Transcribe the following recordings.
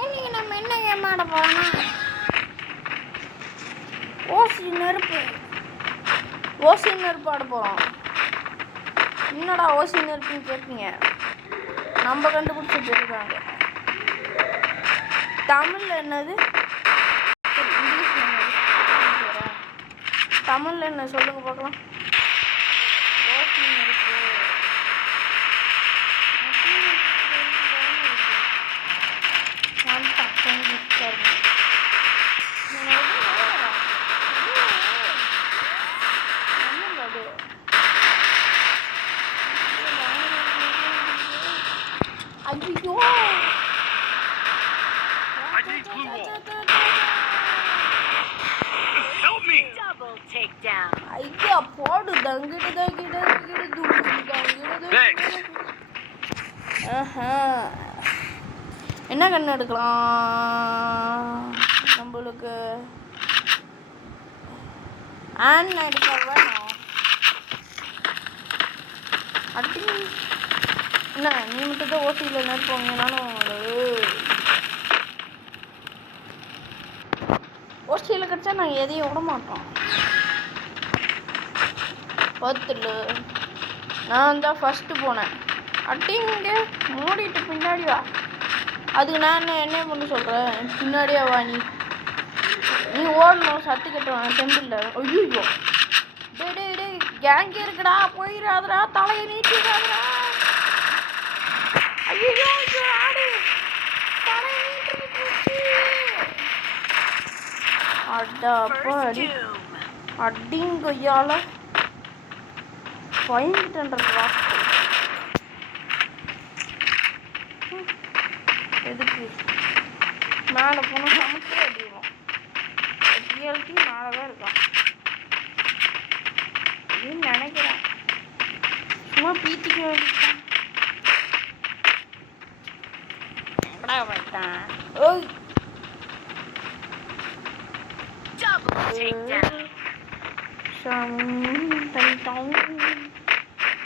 இன்னைக்கு நம்ம என்ன கேம் ஆட போறோம்னா ஓசி நெருப்பு ஆட போகிறோம். என்னடா ஓசி நெருப்புன்னு கேட்பீங்க. நம்ம கண்டுபிடிச்சிட்டு இருக்காங்க. தமிழில் என்னது, இங்கிலீஷில் என்னது, தமிழில் என்ன சொல்லுங்க பார்க்கலாம். ஓசி நெருப்பு. ஐயோ ஐயா போடு தங்கிட்டு என்ன கண்ணு எடுக்கலாம் நம்மளுக்கு? எடுக்க வேணும். அப்படி என்ன நீ மட்டும் தான் ஓசியில் நினைப்போங்க. நானும் ஓசியில் கிடச்சா நாங்கள் எதையும் விட மாட்டோம். பத்தில் நான் தான் ஃபஸ்ட்டு போனேன். அப்படிங்க மூடிட்டு பின்னாடி வா. அதுக்கு நான் என்ன பண்ண சொல்கிறேன், பின்னாடியே வா. நீ ஓடணும். சத்து கட்டுவான் டெம்பிளில். ஐயோ டே கேங்கே இருக்குடா, போயிடாதடா, தலையை நீட்டிடாதடா. ஐயோ ஆடு தலையை நீட்டி அடி அடிங்கொய்யால பயந்துட்டேன்றா. எதுக்கு மேலே போனால் சமைச்சு அடிவோம். ரியாலிட்டி மேலே தான் இருக்கான் அப்படின்னு நினைக்கிறேன். சும்மா பீத்திக்க வேண்டியதான். எப்படா வைத்தான்? ஓய்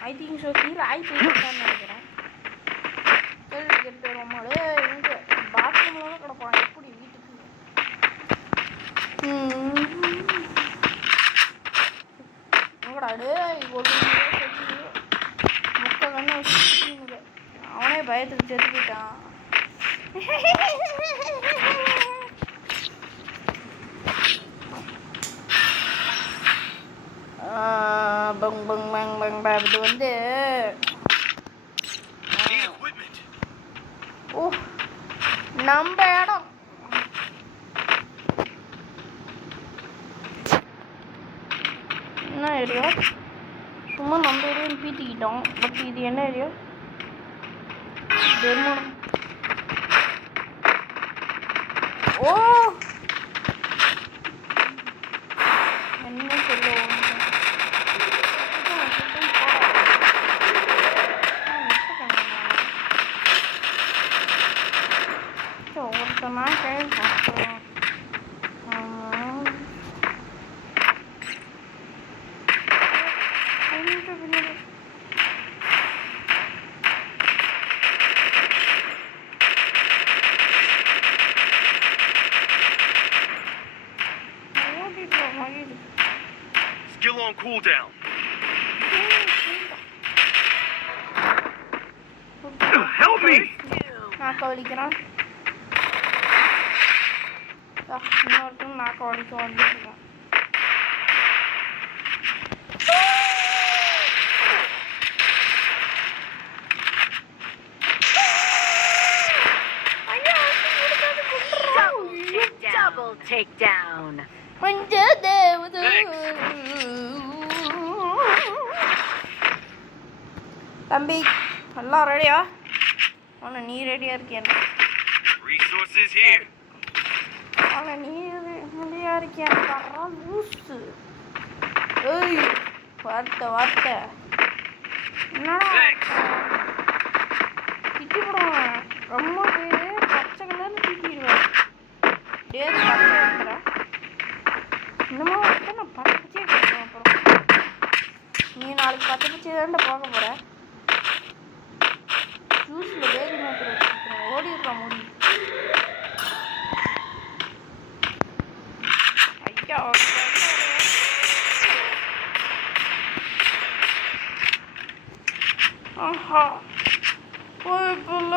ஐ திங்க் ஸோ கீழே ஆயிட்டான்னு நினைக்கிறேன். கேள்வி கேட்டு வருவோமாடே, எங்கே பாத்ரூமில் தான் கிடப்பான். எப்படி வீட்டுக்கு முட்டை கண்ணு வச்சு அவனே பயத்துக்கு செத்து போயிட்டான். இது வந்து நம்ம இடம். என்ன ஏரியா? சும்மா நம்ம ஏரியான்னு பீத்திக்கிட்டோம். பட் இது என்ன ஏரியா? ஜெர்மன். ஓ என்ன சொல்லுவோம், ஒருத்தனா கேட்கும். Still on cooldown. Help me! நாக்க வலிக்கிறான். இன்னொருத்தரும் நாக்க வலிக்க வந்துருக்கான். Double takedown. தம்பி எல்லாம் ரெடியா? ஆனா நீ ரெடியா இருக்கியா? Resources here. ஆனா நீ ரெடியா இருக்கியா? லூசு. ஏய் வார்த்தை என்னடா திட்டி போடுவேன். ரொம்ப பேர் பச்சை கலர்னு திட்டிடுவேன். டேது பச்சை வைக்கிறேன். இன்னமும் வந்து நான் பச்சை பச்சையே கொடுப்பேன். அப்புறம் நீ நாளைக்கு பச்சை பச்சையை தான்டா பார்க்க போகிற. ஜூஸில் பேதி மாத்திரை வச்சுக்கிறேன். ஓடிடுறான் முடி. போய்க்குள்ள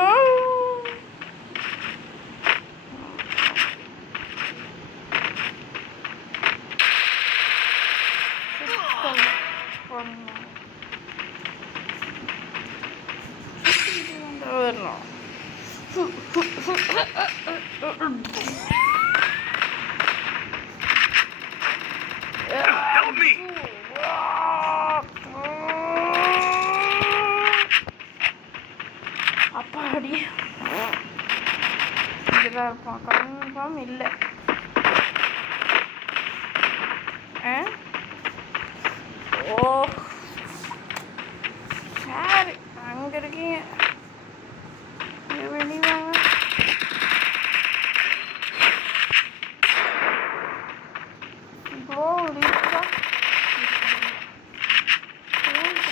வரணும். Help me! அப்பாடி இங்கதான் இருப்பான். கன்ஃபார்ம் இல்லை. ஓ சரி, அங்க இருக்கீங்க. வெளியே வாங்க. ப்ரோ இருக்கா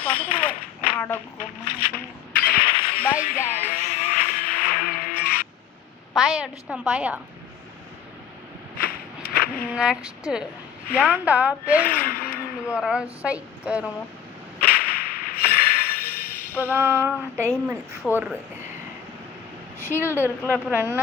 பக்கத்தில் அடக்கும். Bye guys. பாயா அடிச்சிட்டான் பாயா. நெக்ஸ்ட்டு ஏன்டா பேருந்து வர சைக்கரமோ. இப்போதான் டைமண்ட் 4 ஷீல்டு இருக்குல்ல, அப்புறம் என்ன